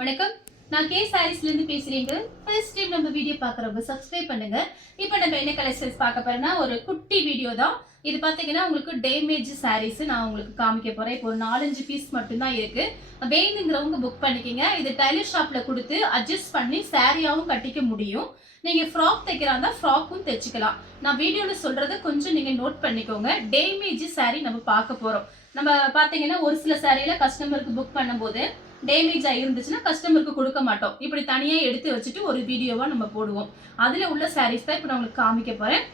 வணக்கம். நான் கே சாரீஸ்ல இருந்து பேசுறேங்க. ஃபர்ஸ்ட் டைம் நம்ம வீடியோ பார்க்குறவங்க சப்ஸ்கிரைப் பண்ணுங்க. இப்போ நம்ம என்ன கலெக்ஷன்ஸ் பார்க்க போறோம்னா ஒரு குட்டி வீடியோ தான். இது பார்த்தீங்கன்னா உங்களுக்கு டேமேஜ் சாரீஸ் நான் உங்களுக்கு காமிக்க போறேன். இப்போ ஒரு 4-5 பீஸ் மட்டும் தான் இருக்கு. வேணுங்கிறவங்க புக் பண்ணிக்கங்க. இது டைலர் ஷாப்ல கொடுத்து அட்ஜஸ்ட் பண்ணி சாரியாவும் கட்டிக்க முடியும். நீங்க ஃப்ராக் தைக்கிறாங்க ஃப்ராக்கும் தைச்சுக்கலாம். நான் வீடியோல சொல்றதை கொஞ்சம் நீங்க நோட் பண்ணிக்கோங்க. டேமேஜ் சாரி நம்ம பார்க்க போறோம். நம்ம பார்த்தீங்கன்னா ஒரு சில சாரியில கஸ்டமருக்கு புக் பண்ணும்போது டேமேஜ் ஆயிருந்துச்சுன்னா கஸ்டமருக்கு கொடுக்க மாட்டோம். இப்படி தனியா எடுத்து வச்சுட்டு ஒரு வீடியோவா நம்ம போடுவோம். அதுல உள்ள சாரீஸ் தான் இப்போ நான் உங்களுக்கு காமிக்க போறேன்.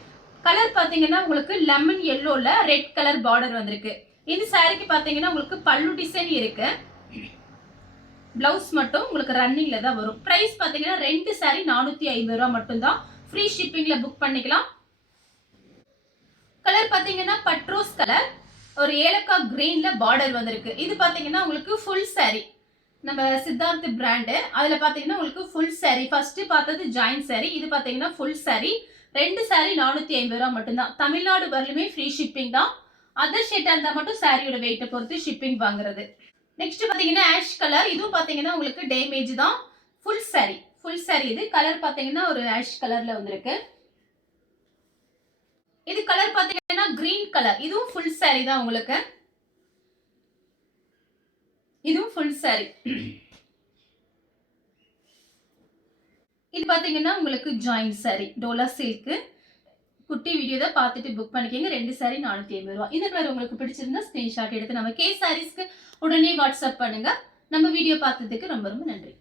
கலர் பாத்தீங்கன்னா உங்களுக்கு லெமன் எல்லோல ரெட் கலர் பார்டர் வந்திருக்கு. இந்த சாரிக்கு பாத்தீங்கன்னா உங்களுக்கு பல்லு டிசைன் இருக்கு. பிளவுஸ் மட்டும் உங்களுக்கு ரன்னிங்ல தான் வரும். பிரைஸ் பாத்தீங்கன்னா 2 சாரி 450 ரூபாய் மட்டும் தான். ஃப்ரீ ஷிப்பிங்ல புக் பண்ணிக்கலாம். கலர் பாத்தீங்கன்னா பட்ரோஸ் கலர் ஒரு ஏலக்காய் கிரீன்ல பார்டர் வந்திருக்கு. இது பாத்தீங்கன்னா உங்களுக்கு ஃபுல் சாரி. நம்ம சித்தார்த் பிராண்டு அதுல பாத்தீங்கன்னா உங்களுக்கு ஃபுல் சாரி. ஃபர்ஸ்ட் பார்த்தது ஜாயின் சாரி. இது பாத்தீங்கன்னா ஃபுல் சாரி. 2 சாரி 450 ரூபாய் மட்டும்தான். தமிழ்நாடு வரலுமே ஃப்ரீ ஷிப்பிங் தான். அதர் ஷேட்டா இருந்தா மட்டும் சாரியோட வெயிட்டை பொறுத்து ஷிப்பிங் வாங்குறது. நெக்ஸ்ட் பாத்தீங்கன்னா ஆஷ் கலர். இதுவும் பாத்தீங்கன்னா உங்களுக்கு டேமேஜ் தான். ஃபுல் சாரி இது கலர் பாத்தீங்கன்னா ஒரு ஆஷ் கலர்ல வந்திருக்கு. இது கலர் பாத்தீங்கன்னா கிரீன் கலர். இதுவும் ஃபுல் சாரி தான் உங்களுக்கு. இதுவும் ஃபுல் சாரி. இது பாத்தீங்கன்னா உங்களுக்கு ஜாயின் சாரி டோலா சில்க். குட்டி வீடியோ தான் பார்த்துட்டு புக் பண்ணிக்கங்க. 2 சாரி 450 ரூபாய். இந்த கலர் உங்களுக்கு பிடிச்சிருந்தா ஸ்கிரீன்ஷாட் எடுத்து நம்ம கே சாரீஸ்க்கு உடனே வாட்ஸ்அப் பண்ணுங்க. நம்ம வீடியோ பார்த்ததுக்கு ரொம்ப ரொம்ப நன்றி.